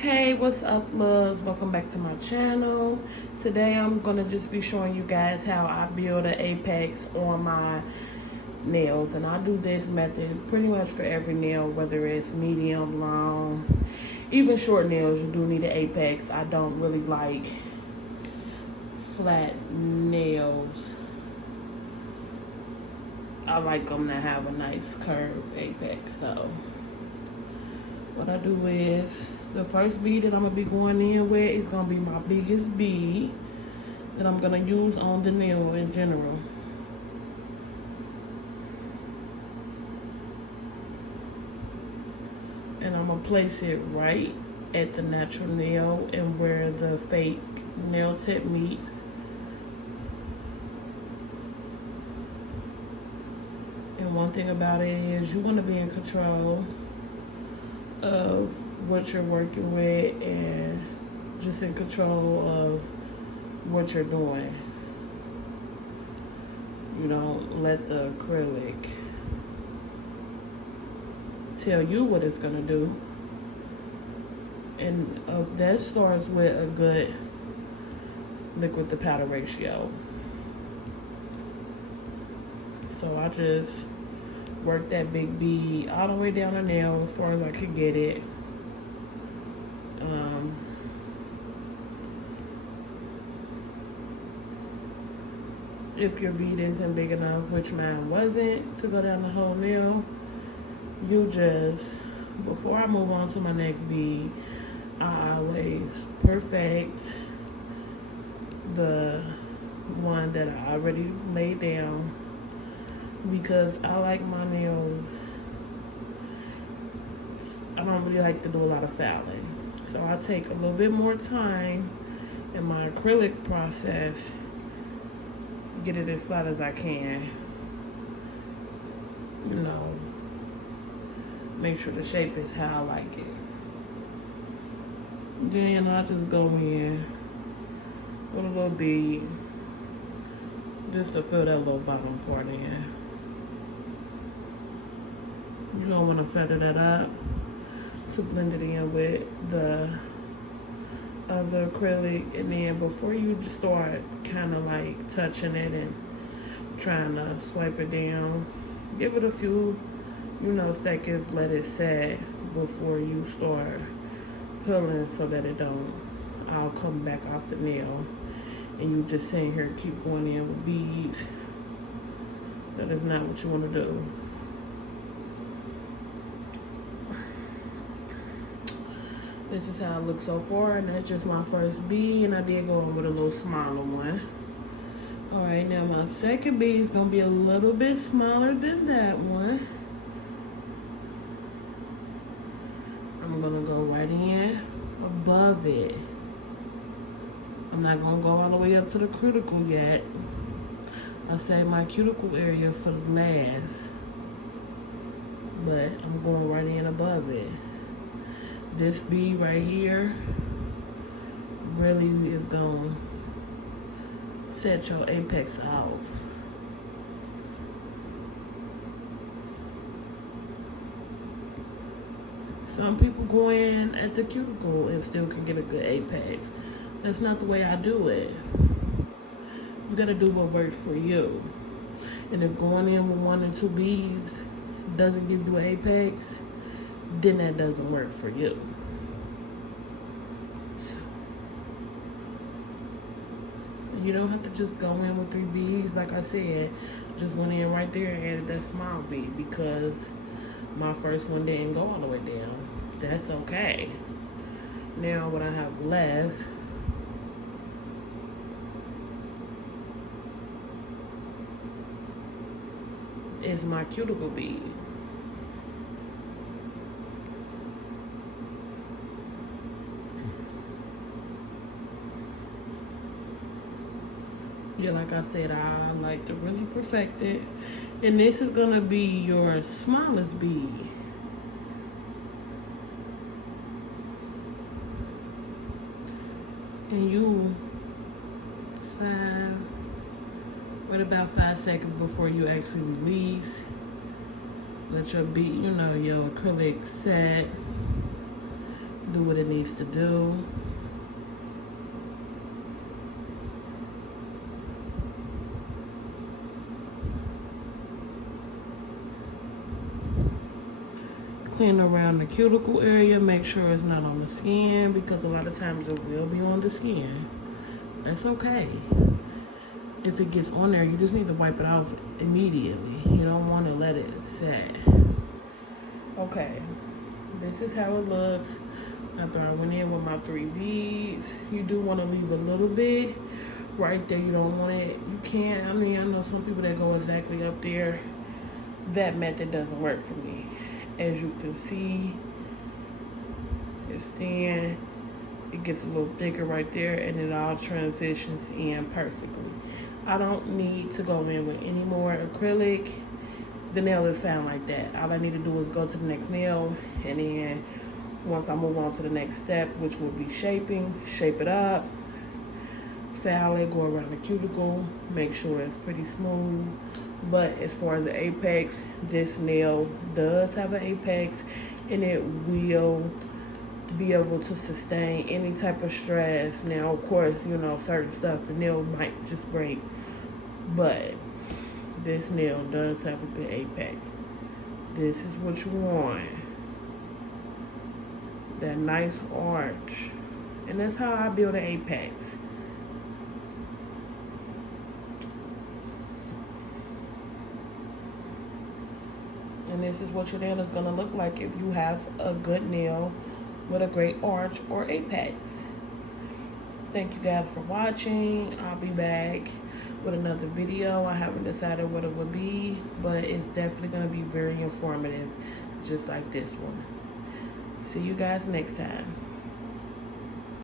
Hey, what's up, loves? Welcome back to my channel. Today I'm gonna just be showing you guys how I build an apex on my nails, and I do this method pretty much for every nail, whether it's medium, long, even short nails. You do need an apex. I don't really like flat nails. I like them to have a nice curved apex. So what I do is, the first bead that I'm gonna be going in with is gonna be my biggest bead that I'm gonna use on the nail in general. And I'm gonna place it right at the natural nail and where the fake nail tip meets. And one thing about it is you wanna be in control of what you're working with and just in control of what you're doing. You don't let the acrylic tell you what it's gonna do. And that starts with a good liquid to powder ratio. So I just work that big bead all the way down the nail as far as I could get it. If your bead isn't big enough, which mine wasn't, to go down the whole nail, you just, before I move on to my next bead, I always perfect the one that I already laid down, because I like my nails, I don't really like to do a lot of fouling. So I take a little bit more time in my acrylic process, get it as flat as I can. You know, make sure the shape is how I like it. Then I just go in with a little bead just to fill that little bottom part in. You don't want to feather that up to blend it in with the other acrylic, and then before you start kind of like touching it and trying to swipe it down, give it a few seconds, let it set before you start pulling so that it don't all come back off the nail and you just sitting here keep going in with beads. That is not what you want to do. This is how it looks so far, and that's just my first bead, and I did go in with a little smaller one. Alright, now my second bead is going to be a little bit smaller than that one. I'm going to go right in above it. I'm not going to go all the way up to the cuticle yet. I save my cuticle area for the last, but I'm going right in above it. This bead right here really is going to set your apex off. Some people go in at the cuticle and still can get a good apex. That's not the way I do it. You gotta do what works for you. And if going in with 1 and 2 beads doesn't give you an apex, then that doesn't work for you. You don't have to just go in with 3 beads. Like I said, just went in right there and added that small bead because my first one didn't go all the way down. That's okay. Now what I have left is my cuticle bead. Yeah, like I said, I like to really perfect it. And this is gonna be your smallest bead. And you wait about 5 seconds before you actually release. Let your bead, your acrylic set. do what it needs to do. Clean around the cuticle area, make sure it's not on the skin, because a lot of times it will be on the skin. That's okay. If it gets on there, you just need to wipe it off immediately. You don't want to let it set. Okay, this is how it looks after I went in with my 3 beads. You do want to leave a little bit right there. You don't want it, you can't, I mean, I know some people that go exactly up there. That method doesn't work for me. As you can see, it's thin. It gets a little thicker right there, and it all transitions in perfectly. I don't need to go in with any more acrylic. The nail is found like that. All I need to do is go to the next nail, and then once I move on to the next step, which will be shaping, shape it up, file it, go around the cuticle, make sure it's pretty smooth. But as far as the apex, this nail does have an apex, and it will be able to sustain any type of stress. Now, of course, you know, certain stuff, the nail might just break, but this nail does have a good apex. This is what you want. That nice arch. And that's how I build an apex. And this is what your nail is going to look like if you have a good nail with a great arch or apex. Thank you guys for watching. I'll be back with another video. I haven't decided what it would be, but it's definitely going to be very informative, just like this one. See you guys next time.